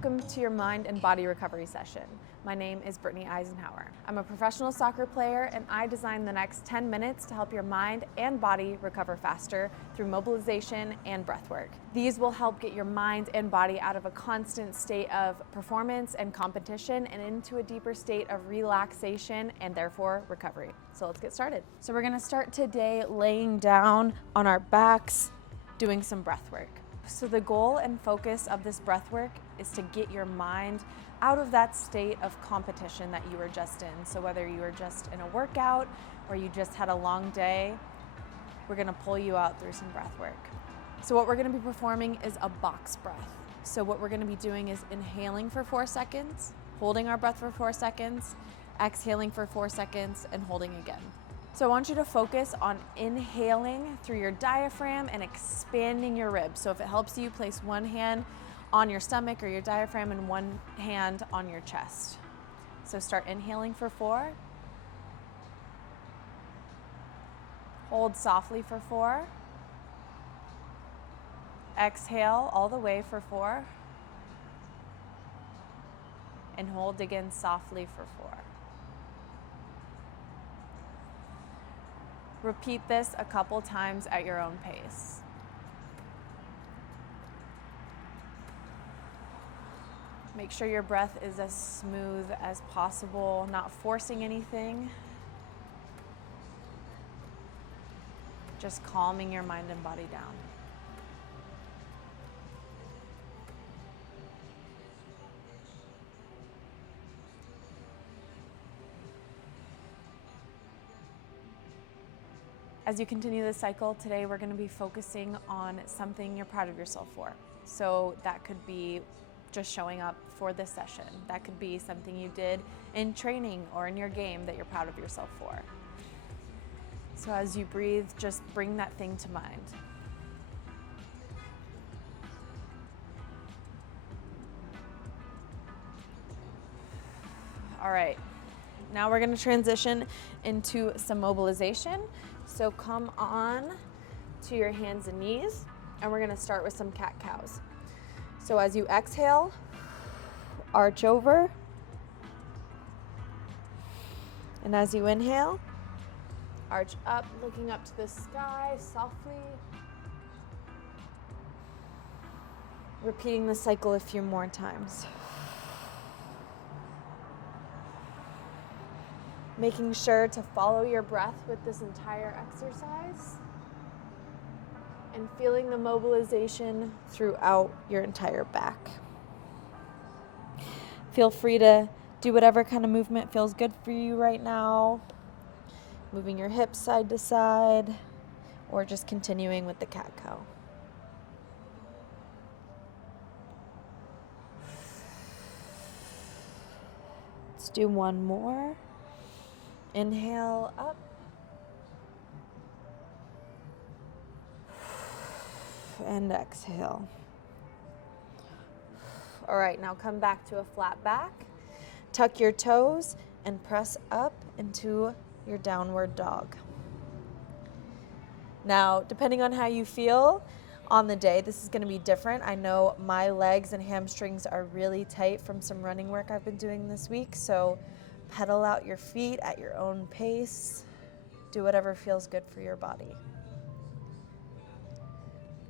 Welcome to your mind and body recovery session. My name is Brittany Isenhour. I'm a professional soccer player and I designed the next 10 minutes to help your mind and body recover faster through mobilization and breathwork. These will help get your mind and body out of a constant state of performance and competition and into a deeper state of relaxation and therefore recovery. So let's get started. So we're gonna start today laying down on our backs, doing some breathwork. So the goal and focus of this breath work is to get your mind out of that state of competition that you were just in. So whether you were just in a workout or you just had a long day, we're gonna pull you out through some breath work. So what we're gonna be performing is a box breath. So what we're gonna be doing is inhaling for 4 seconds, holding our breath for 4 seconds, exhaling for 4 seconds, and holding again. So I want you to focus on inhaling through your diaphragm and expanding your ribs. So if it helps you, place one hand on your stomach or your diaphragm and one hand on your chest. So start inhaling for 4. Hold softly for 4. Exhale all the way for 4. And hold again softly for 4. Repeat this a couple times at your own pace. Make sure your breath is as smooth as possible, not forcing anything. Just calming your mind and body down. As you continue this cycle, today we're going to be focusing on something you're proud of yourself for. So that could be just showing up for this session. That could be something you did in training or in your game that you're proud of yourself for. So as you breathe, just bring that thing to mind. All right, now we're going to transition into some mobilization. So come on to your hands and knees, and we're gonna start with some cat-cows. So as you exhale, arch over. And as you inhale, arch up, looking up to the sky softly. Repeating the cycle a few more times. Making sure to follow your breath with this entire exercise and feeling the mobilization throughout your entire back. Feel free to do whatever kind of movement feels good for you right now. Moving your hips side to side or just continuing with the cat-cow. Let's do one more. Inhale up. And exhale. All right, now come back to a flat back. Tuck your toes and press up into your downward dog. Now, depending on how you feel on the day, this is going to be different. I know my legs and hamstrings are really tight from some running work I've been doing this week, so pedal out your feet at your own pace. Do whatever feels good for your body.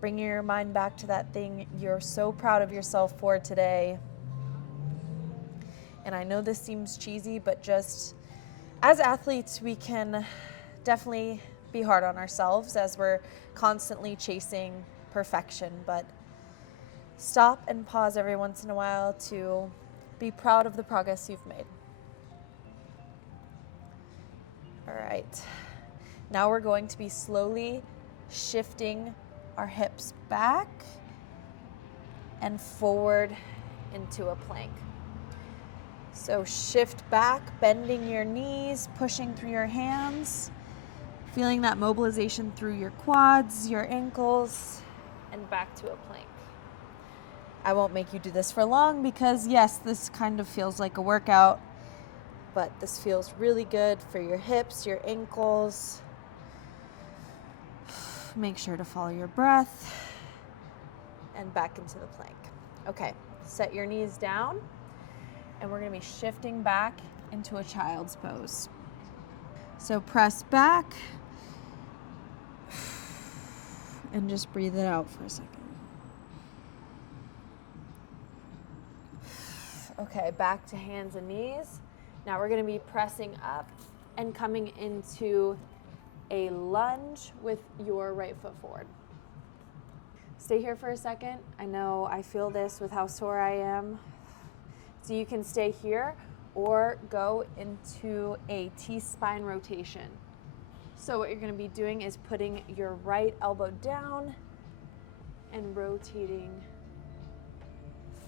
Bring your mind back to that thing you're so proud of yourself for today. And I know this seems cheesy, but just as athletes, we can definitely be hard on ourselves as we're constantly chasing perfection. But stop and pause every once in a while to be proud of the progress you've made. All right, now we're going to be slowly shifting our hips back and forward into a plank. So shift back, bending your knees, pushing through your hands, feeling that mobilization through your quads, your ankles, and back to a plank. I won't make you do this for long because yes, this kind of feels like a workout, but this feels really good for your hips, your ankles. Make sure to follow your breath and back into the plank. Okay, Set your knees down, and we're going to be shifting back into a child's pose. So press back and just breathe it out for a second. Okay, back to hands and knees. Now we're going to be pressing up and coming into a lunge with your right foot forward. Stay here for a second. I know I feel this with how sore I am. So you can stay here or go into a T-spine rotation. So what you're going to be doing is putting your right elbow down and rotating,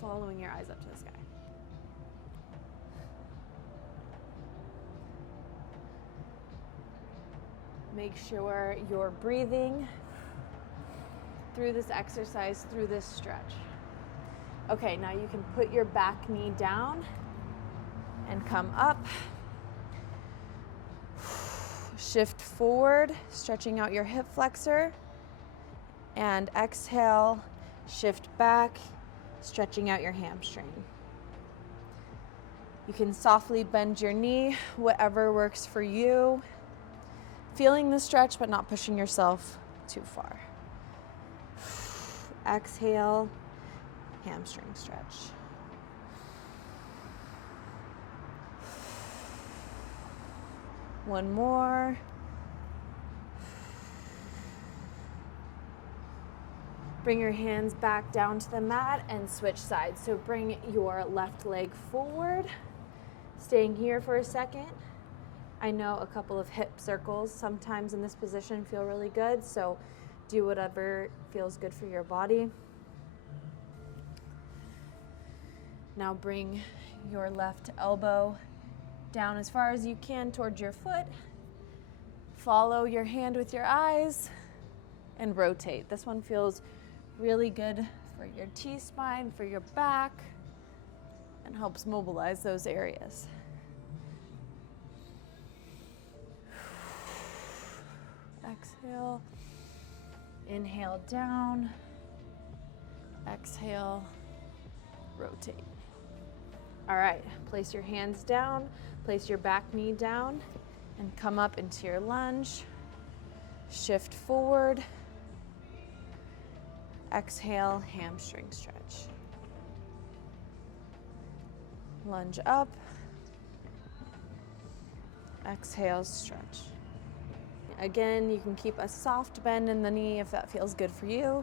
following your eyes up to the sky. Make sure you're breathing through this exercise, through this stretch. Okay, now you can put your back knee down and come up. Shift forward, stretching out your hip flexor. And exhale, shift back, stretching out your hamstring. You can softly bend your knee, whatever works for you. Feeling the stretch, but not pushing yourself too far. Exhale, hamstring stretch. One more. Bring your hands back down to the mat and switch sides. So bring your left leg forward, staying here for a second. I know a couple of hip circles sometimes in this position feel really good, so do whatever feels good for your body. Now bring your left elbow down as far as you can towards your foot. Follow your hand with your eyes and rotate. This one feels really good for your T-spine, for your back, and helps mobilize those areas. Exhale, inhale down, exhale, rotate. All right, place your hands down, place your back knee down, and come up into your lunge. Shift forward, exhale, hamstring stretch. Lunge up, exhale, stretch. Again, you can keep a soft bend in the knee if that feels good for you.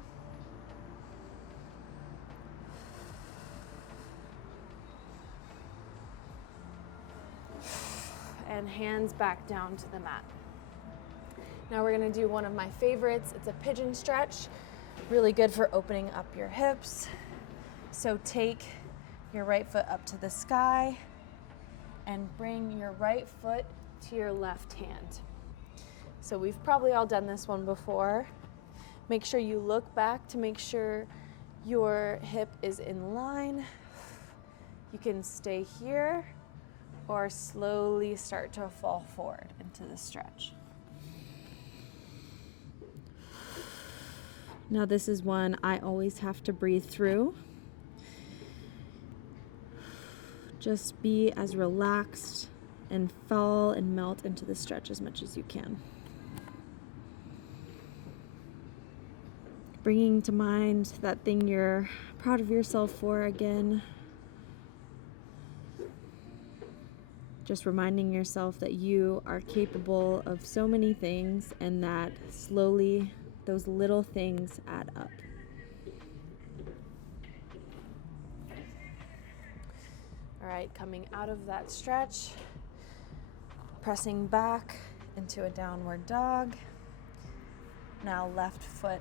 And hands back down to the mat. Now we're gonna do one of my favorites. It's a pigeon stretch, really good for opening up your hips. So take your right foot up to the sky and bring your right foot to your left hand. So we've probably all done this one before. Make sure you look back to make sure your hip is in line. You can stay here or slowly start to fall forward into the stretch. Now this is one I always have to breathe through. Just be as relaxed and fall and melt into the stretch as much as you can. Bringing to mind that thing you're proud of yourself for again. Just reminding yourself that you are capable of so many things and that slowly those little things add up. All right, coming out of that stretch, pressing back into a downward dog. Now left foot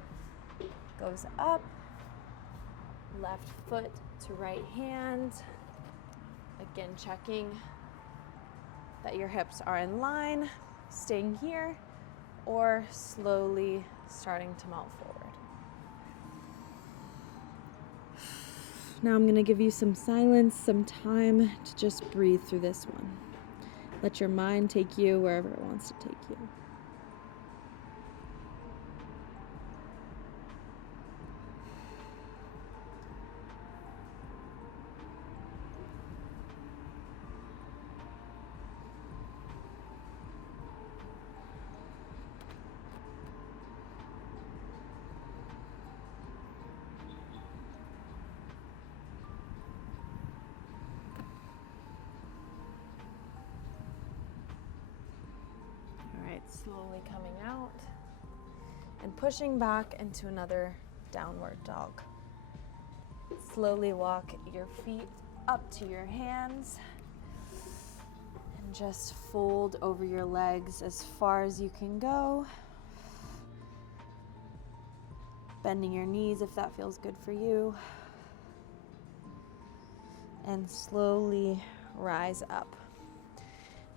goes up, left foot to right hand. Again, checking that your hips are in line, staying here, or slowly starting to melt forward. Now I'm going to give you some silence, some time to just breathe through this one. Let your mind take you wherever it wants to take you. Slowly coming out and pushing back into another downward dog. Slowly walk your feet up to your hands and just fold over your legs as far as you can go. Bending your knees if that feels good for you. And slowly rise up.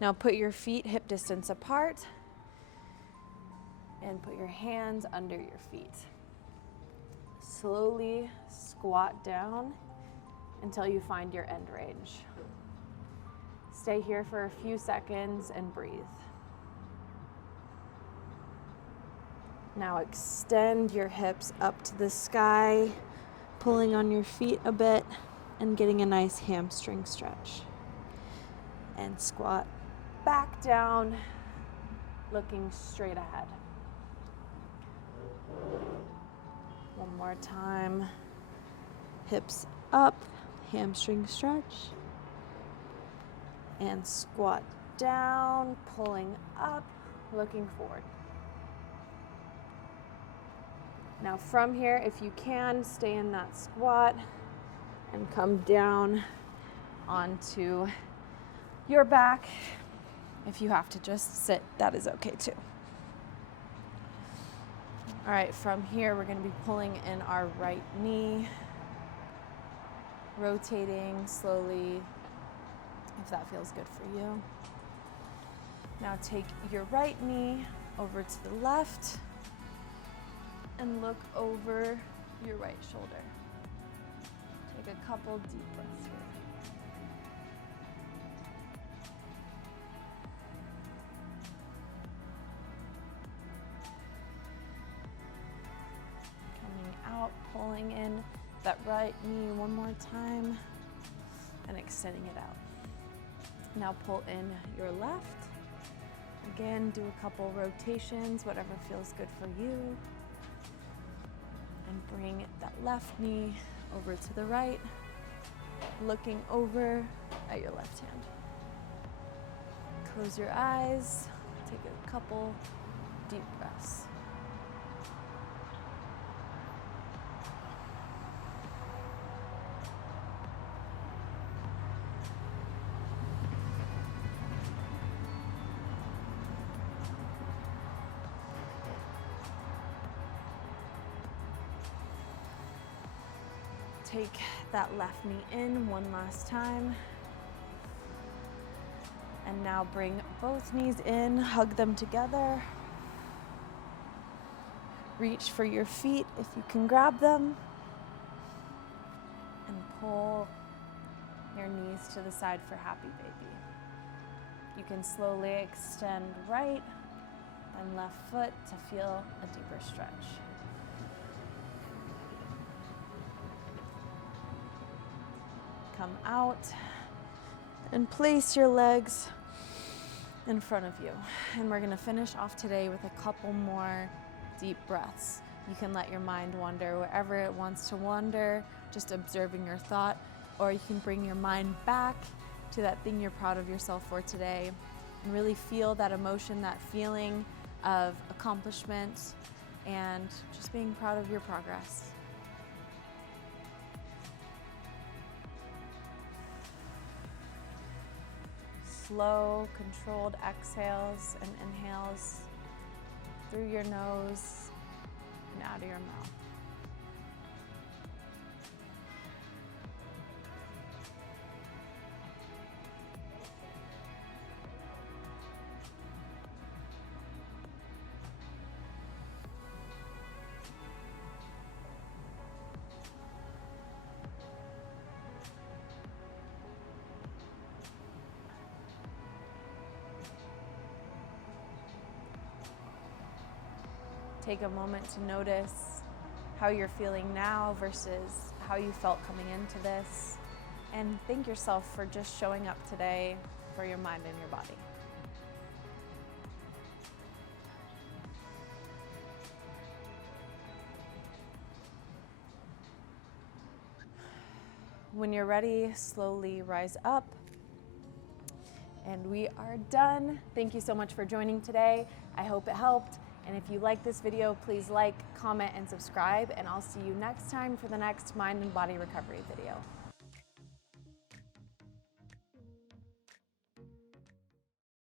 Now put your feet hip distance apart and put your hands under your feet. Slowly squat down until you find your end range. Stay here for a few seconds and breathe. Now extend your hips up to the sky, pulling on your feet a bit and getting a nice hamstring stretch. And squat back down, looking straight ahead. One more time. Hips up, hamstring stretch. And squat down, pulling up, looking forward. Now from here, if you can, stay in that squat and come down onto your back. If you have to just sit, that is okay too. All right, from here, we're gonna be pulling in our right knee, rotating slowly, if that feels good for you. Now take your right knee over to the left and look over your right shoulder. Take a couple deep breaths here. Out, pulling in that right knee one more time and extending it out. Now pull in your left. Again, do a couple rotations, whatever feels good for you. And bring that left knee over to the right, looking over at your left hand. Close your eyes, take a couple deep breaths. Take that left knee in one last time. And now bring both knees in, hug them together. Reach for your feet if you can grab them. And pull your knees to the side for happy baby. You can slowly extend right and left foot to feel a deeper stretch. Come out and place your legs in front of you. And we're gonna finish off today with a couple more deep breaths. You can let your mind wander wherever it wants to wander, just observing your thought, or you can bring your mind back to that thing you're proud of yourself for today and really feel that emotion, that feeling of accomplishment and just being proud of your progress. Slow, controlled exhales and inhales through your nose and out of your mouth. Take a moment to notice how you're feeling now versus how you felt coming into this, and thank yourself for just showing up today for your mind and your body. When you're ready, slowly rise up And we are done. Thank you so much for joining today. I hope it helped. And if you like this video, please like, comment, and subscribe. And I'll see you next time for the next mind and body recovery video.